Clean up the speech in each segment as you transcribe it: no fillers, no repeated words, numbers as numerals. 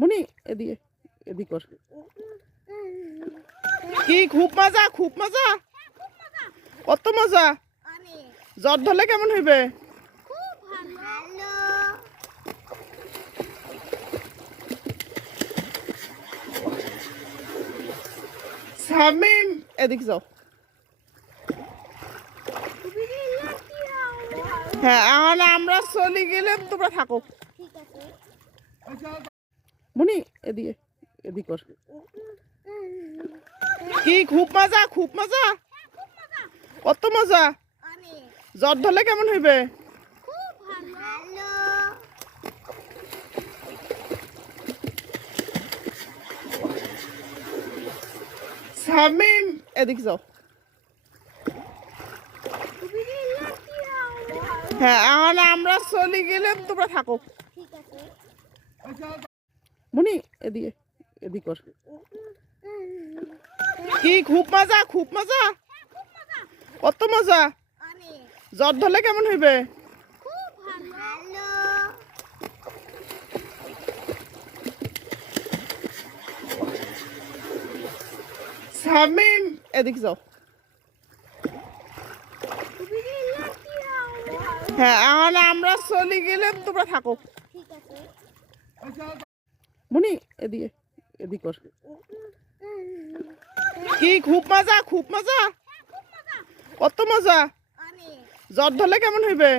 মুনি এদিকে এদিক কর। কি খুব মজা, খুব মজা, কত মজা। জ্বর ধরলে কেমন হইবে? শামিম এদিক যাও। হ্যাঁ, এখন আমরা চলে গেলে তোমরা থাকো। মুনি এদিকে এদিক কর। কি খুব মজা, খুব মজা, কত মজা। জ্বর ধরলে কেমন হইবে? শামিম এদিক যাও। হ্যাঁ, এখন আমরা চলে গেলে তোমরা থাকো। মুনি এদিকে এদিক কর। কি খুব মজা, খুব মজা, কত মজা। জ্বর ধরলে কেমন হইবে? শামিম এদিক যাও। হ্যাঁ, এখন আমরা চলে গেলে তোমরা থাকো। মুনি এদিকে এদিক কর। কি খুব মজা, খুব মজা, কত মজা। জ্বর ধরলে কেমন হইবে?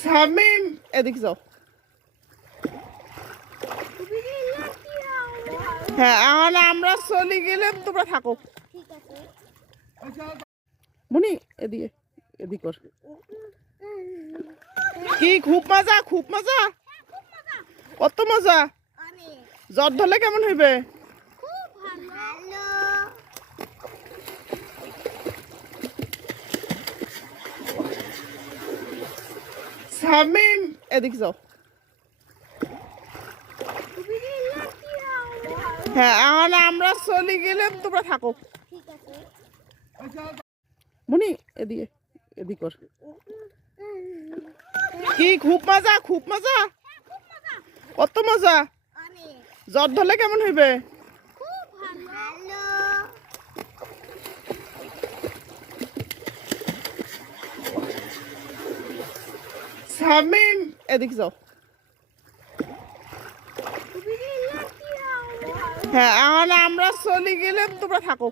শামিম এদিক যাও। হ্যাঁ, এখন আমরা চলে গেলে তোমরা থাকো। মুনি এদিকে এদিক কর। কি খুব মজা, খুব মজা, কত মজা। জ্বর ধরলে কেমন হইবে? শামিম এদিক যাও। হ্যাঁ, এখন আমরা চলে গেলে তোমরা থাকো। মুনি এদিকে এদিক কর। কি খুব মজা, খুব মজা, কত মজা। জ্বর ধরলে কেমন হইবে? শামিম এদিক যাও। হ্যাঁ, এখন আমরা চলে গেলে তোমরা থাকো।